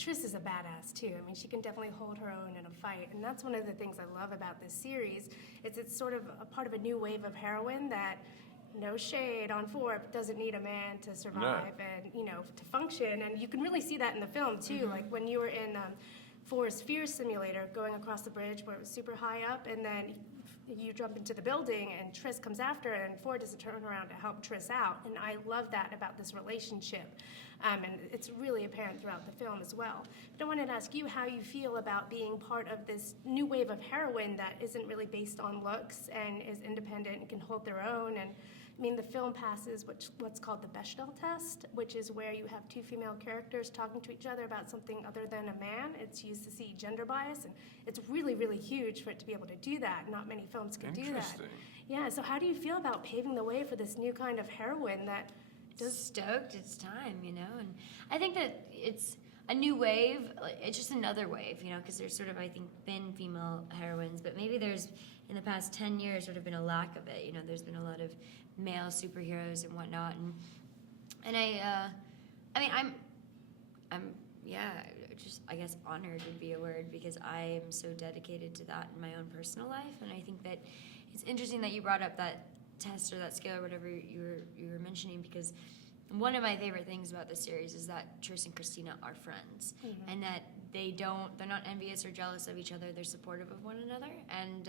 Triss is a badass too. I mean, she can definitely hold her own in a fight, and that's one of the things I love about this series. It's sort of a part of a new wave of heroine that, no shade on Forbes, doesn't need a man to survive and to function. And you can really see that in the film too. Like when you were in Forrest Fear Simulator, going across the bridge where it was super high up, and then you jump into the building and Triss comes after her, and Ford does a turn around to help Triss out. And I love that about this relationship. And it's really apparent throughout the film as well. But I wanted to ask you how you feel about being part of this new wave of heroine that isn't really based on looks and is independent and can hold their own. And I mean, the film passes what's called the Bechdel test, which is where you have two female characters talking to each other about something other than a man. It's used to see gender bias, and it's really, really huge for it to be able to do that. Not many films can do that. Interesting. Yeah, so how do you feel about paving the way for this new kind of heroine that does... Stoked it's time, and I think that it's a new wave. It's just another wave, because there's sort of, I think, been female heroines, but maybe there's, in the past 10 years, sort of been a lack of it. There's been a lot of male superheroes and whatnot, and I'm just, I guess, honored would be a word, because I am so dedicated to that in my own personal life. And I think that it's interesting that you brought up that test or that scale or whatever you were mentioning, because one of my favorite things about this series is that Triss and Christina are friends, and that they're not envious or jealous of each other. They're supportive of one another, and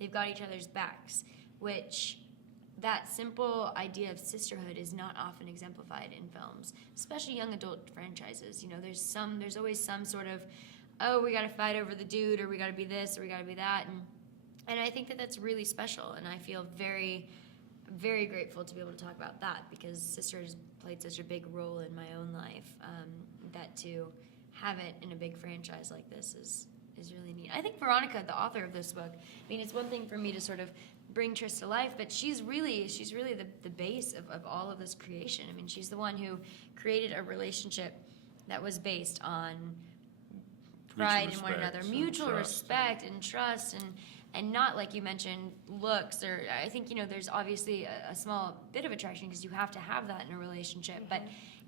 they've got each other's backs, which that simple idea of sisterhood is not often exemplified in films, especially young adult franchises. There's always some sort of, oh, we got to fight over the dude, or we got to be this, or we got to be that, and I think that that's really special, and I feel very, very grateful to be able to talk about that, because sisterhood has played such a big role in my own life, that to have it in a big franchise like this is really neat. I think Veronica, the author of this book, I mean, it's one thing for me to sort of bring Triss to life, but she's really the base of all of this creation. I mean, she's the one who created a relationship that was based on pride in one another, mutual respect and trust, and not, like you mentioned, looks, or I think, there's obviously a small bit of attraction, because you have to have that in a relationship, but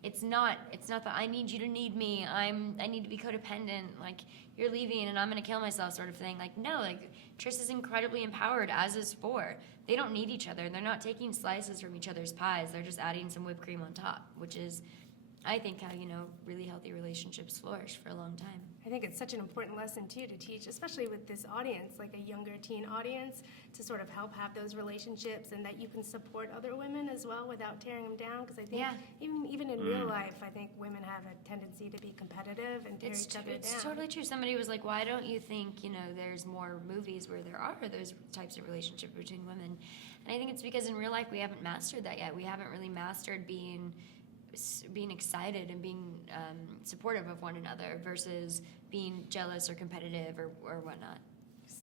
it's not that I need you to need me, I need to be codependent, like, you're leaving and I'm going to kill myself sort of thing. Like, no, like, Triss is incredibly empowered, as is Ford. They don't need each other. They're not taking slices from each other's pies. They're just adding some whipped cream on top, which is, I think, how, really healthy relationships flourish for a long time. I think it's such an important lesson, too, to teach, especially with this audience, like a younger teen audience, to sort of help have those relationships, and that you can support other women as well without tearing them down. Because I think even in real life, I think women have a tendency to be competitive and tear each other down. It's totally true. Somebody was like, why don't you think, there's more movies where there are those types of relationships between women? And I think it's because in real life we haven't mastered that yet. We haven't really mastered being excited and being supportive of one another versus being jealous or competitive or whatnot.